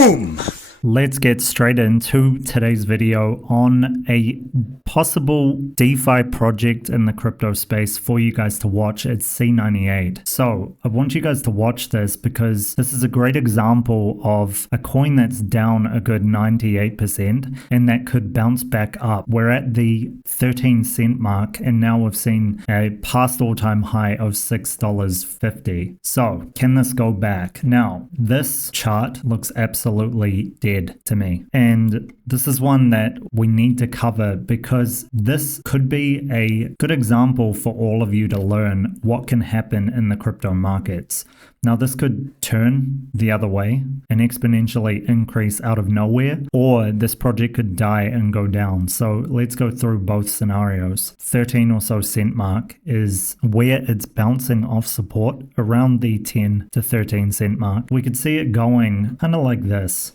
Boom! Let's get straight into today's video on a possible DeFi project in the crypto space for you guys to watch. It's C98. So I want you guys to watch this because this is a great example of a coin that's down a good 98% and that could bounce back up. We're at the 13-cent mark and now we've seen a past all-time high of $6.50. So can this go back? Now, this chart looks absolutely dead to me, and this is one that we need to cover because this could be a good example for all of you to learn what can happen in the crypto markets. Now, this could turn the other way and exponentially increase out of nowhere, or this project could die and go down. So let's go through both scenarios. 13 or so cent mark is where it's bouncing off support around the 10 to 13 cent mark. We could see it going kind of like this.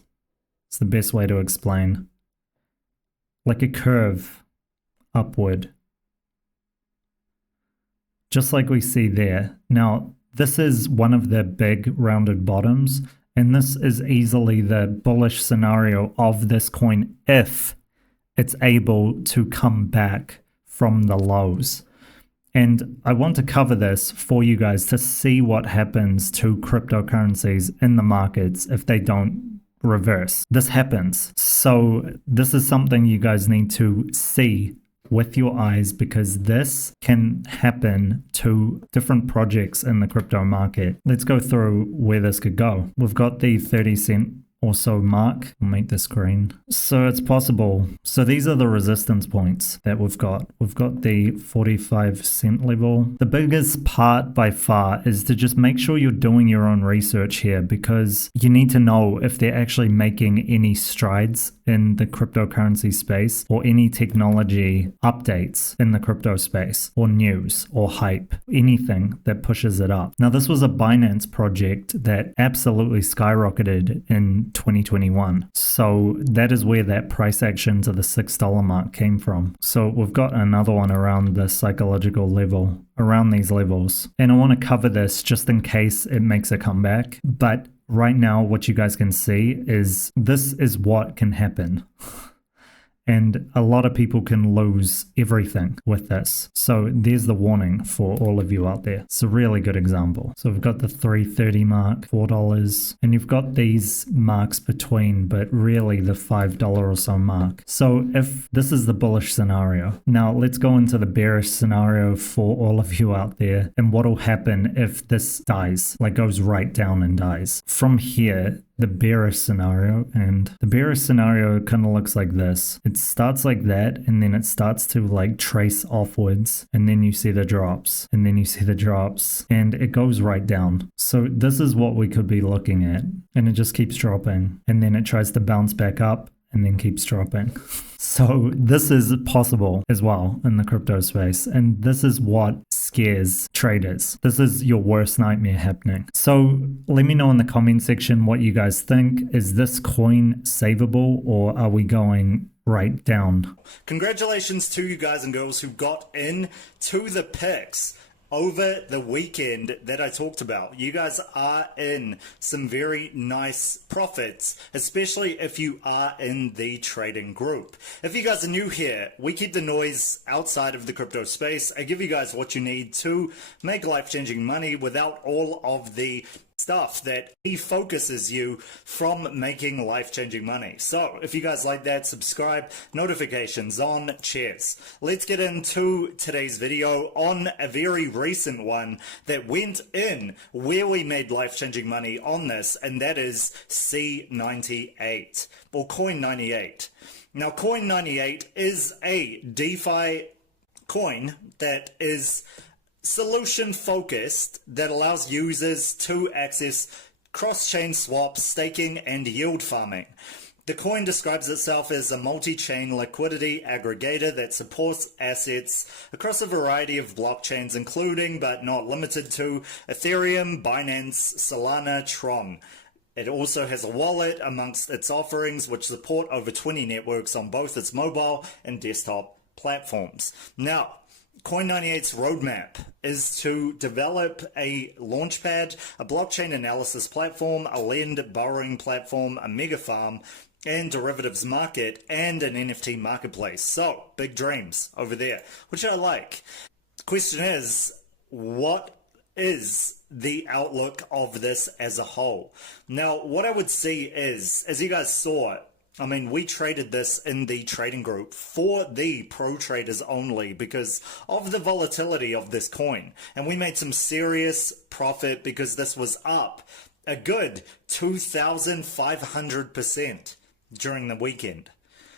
It's the best way to explain. Like a curve upward. Just like we see there. Now, this is one of the big rounded bottoms, and this is easily the bullish scenario of this coin if it's able to come back from the lows. And I want to cover this for you guys to see what happens to cryptocurrencies in the markets if they don't reverse. This happens. So this is something you guys need to see with your eyes because this can happen to different projects in the crypto market. Let's go through where this could go. We've got the 30-cent or so mark. I'll make this green. So it's possible. So these are the resistance points that we've got. We've got the 45-cent level. The biggest part by far is to just make sure you're doing your own research here because you need to know if they're actually making any strides in the cryptocurrency space or any technology updates in the crypto space or news or hype, anything that pushes it up. Now, this was a Binance project that absolutely skyrocketed in 2021. So that is where that price action to the $6 mark came from. So we've got another one around the psychological level, around these levels. And I want to cover this just in case it makes a comeback. But right now, what you guys can see is this is what can happen. And a lot of people can lose everything with this. So there's the warning for all of you out there. It's a really good example. So we've got the 3.30 mark, $4, and you've got these marks between, but really the $5 or so mark. So if this is the bullish scenario, now let's go into the bearish scenario for all of you out there and what will happen if this dies, like goes right down and dies. From here, the bearish scenario, and the bearish scenario kind of looks like this. It starts like that, and then it starts to like trace offwards, and then you see the drops, and then you see the drops, and it goes right down. So this is what we could be looking at, and it just keeps dropping, and then it tries to bounce back up, and then keeps dropping. So this is possible as well in the crypto space, and this is what scares traders. This is your worst nightmare happening. So let me know in the comment section what you guys think. Is this coin savable or are we going right down? Congratulations to you guys and girls who got in to the picks over the weekend that I talked about. You guys are in some very nice profits, especially if you are in the trading group. If you guys are new here, we keep the noise outside of the crypto space. I give you guys what you need to make life-changing money without all of the stuff that defocuses you from making life-changing money. So if you guys like that, subscribe, notifications on, cheers. Let's get into today's video on a very recent one that went in where we made life-changing money on this, and that is C98 or Coin98. Now, Coin98 is a DeFi coin that is solution focused that allows users to access cross-chain swaps, staking, and yield farming. The coin describes itself as a multi-chain liquidity aggregator that supports assets across a variety of blockchains, including but not limited to Ethereum, Binance, Solana, Tron. It also has a wallet amongst its offerings, which support over 20 networks on both its mobile and desktop platforms. Now, C98's roadmap is to develop a launchpad, a blockchain analysis platform, a lend borrowing platform, a mega farm, and derivatives market, and an NFT marketplace. So, big dreams over there, which I like. The question is, what is the outlook of this as a whole? Now, what I would see is, as you guys saw, I mean, we traded this in the trading group for the pro traders only because of the volatility of this coin. And we made some serious profit because this was up a good 2,500% during the weekend.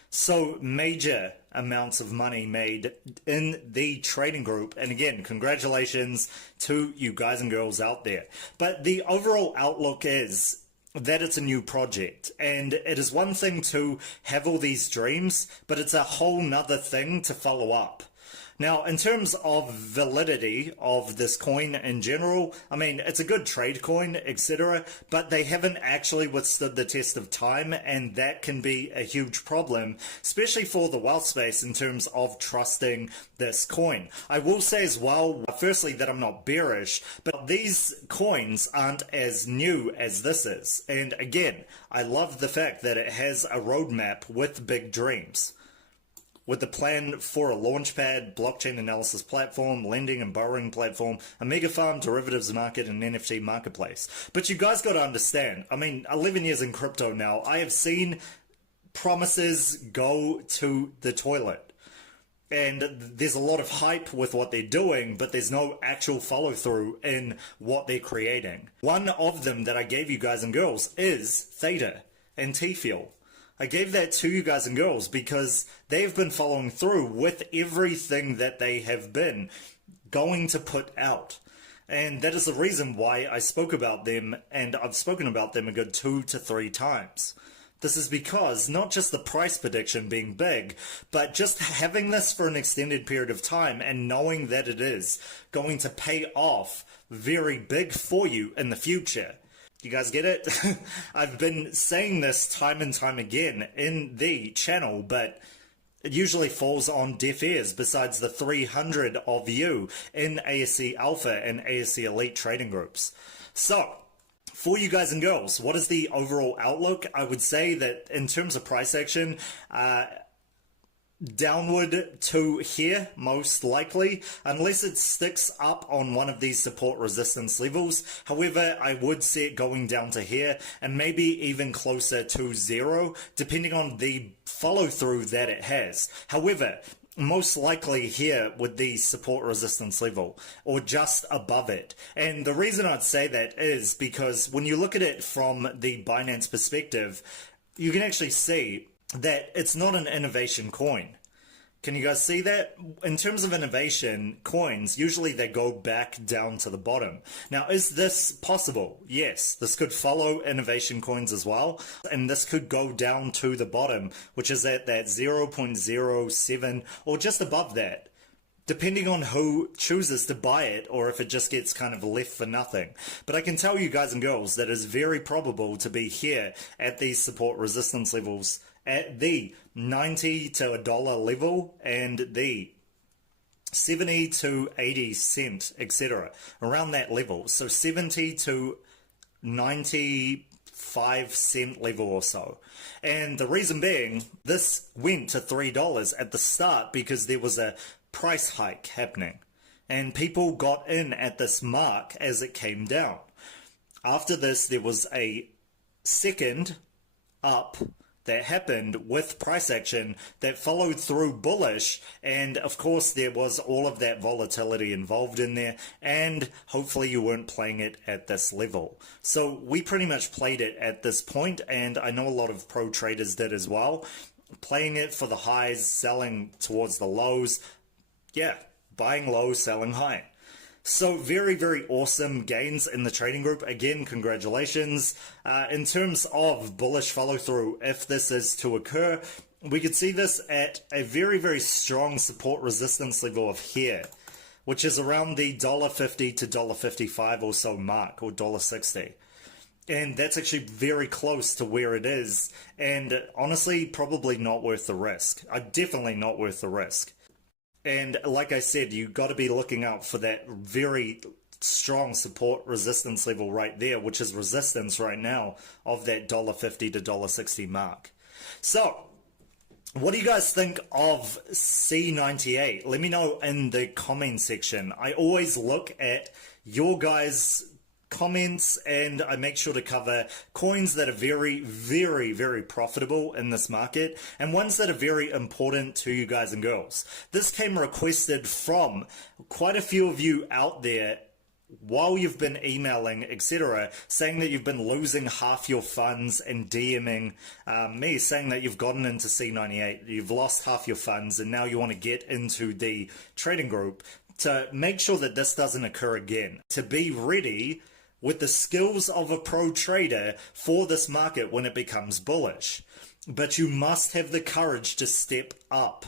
So major amounts of money made in the trading group. And again, congratulations to you guys and girls out there. But the overall outlook is that it's a new project, and it is one thing to have all these dreams, but it's a whole nother thing to follow up. Now, in terms of validity of this coin in general, I mean, it's a good trade coin, etc., but they haven't actually withstood the test of time, and that can be a huge problem, especially for the wealth space in terms of trusting this coin. I will say as well, firstly, that I'm not bearish, but these coins aren't as new as this is. And again, I love the fact that it has a roadmap with big dreams, with the plan for a launchpad, blockchain analysis platform, lending and borrowing platform, a mega farm, derivatives market, and NFT marketplace. But you guys got to understand, I mean, 11 years in crypto now, I have seen promises go to the toilet. And there's a lot of hype with what they're doing, but there's no actual follow through in what they're creating. One of them that I gave you guys and girls is Theta and T-Fuel. I gave that to you guys and girls because they've been following through with everything that they have been going to put out. And that is the reason why I spoke about them, and I've spoken about them a good 2 to 3 times. This is because not just the price prediction being big, but just having this for an extended period of time and knowing that it is going to pay off very big for you in the future. You guys get it? I've been saying this time and time again in the channel, but it usually falls on deaf ears besides the 300 of you in ASC Alpha and ASC Elite trading groups. So, for you guys and girls, what is the overall outlook? I would say that in terms of price action, downward to here, most likely, unless it sticks up on one of these support resistance levels. However, I would see it going down to here and maybe even closer to 0, depending on the follow through that it has. However, most likely here with the support resistance level or just above it. And the reason I'd say that is because when you look at it from the Binance perspective, you can actually see that it's not an innovation coin. Can you guys see that? In terms of innovation coins, usually they go back down to the bottom. Now, is this possible? Yes, this could follow innovation coins as well, and this could go down to the bottom, which is at that 0.07 or just above that, depending on who chooses to buy it or if it just gets kind of left for nothing. But I can tell you guys and girls that it's very probable to be here at these support resistance levels at the 90 to $1 level and the 70 to 80 cent, etc. around that level. So 70 to 95 cent level or so. And the reason being, this went to $3 at the start because there was a price hike happening and people got in at this mark as it came down. After this, there was a second up that happened with price action that followed through bullish, and of course there was all of that volatility involved in there, and hopefully you weren't playing it at this level. So we pretty much played it at this point, and I know a lot of pro traders did as well, playing it for the highs, selling towards the lows. Yeah, buying low, selling high. So very, very awesome gains in the trading group. Again, congratulations. In terms of bullish follow through, if this is to occur, we could see this at a very, very strong support resistance level of here, which is around the $1.50 to $1.55 or so mark, or $1.60. And that's actually very close to where it is. And honestly, probably not worth the risk. Definitely not worth the risk. And like I said, you got to be looking out for that very strong support resistance level right there, which is resistance right now of that $1.50 to $1.60 mark. So what do you guys think of C98? Let me know in the comment section. I always look at your guys' comments and I make sure to cover coins that are very, very, very profitable in this market and ones that are very important to you guys and girls. This came requested from quite a few of you out there while you've been emailing, etc., saying that you've been losing half your funds and DMing me, saying that you've gotten into C98, you've lost half your funds, and now you want to get into the trading group to make sure that this doesn't occur again. To be ready with the skills of a pro trader for this market when it becomes bullish. But you must have the courage to step up.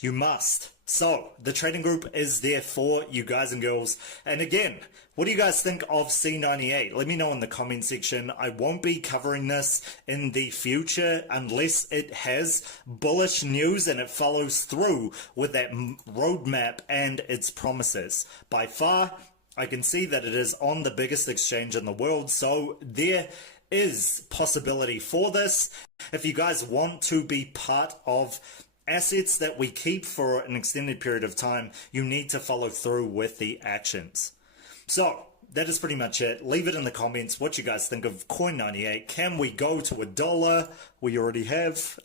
You must. So, the trading group is there for you guys and girls. And again, what do you guys think of C98? Let me know in the comment section. I won't be covering this in the future unless it has bullish news and it follows through with that roadmap and its promises. By far, I can see that it is on the biggest exchange in the world, so there is possibility for this. If you guys want to be part of assets that we keep for an extended period of time, you need to follow through with the actions. So that is pretty much it. Leave it in the comments what you guys think of Coin98. Can we go to $1? We already have.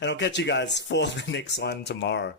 And I'll catch you guys for the next one tomorrow.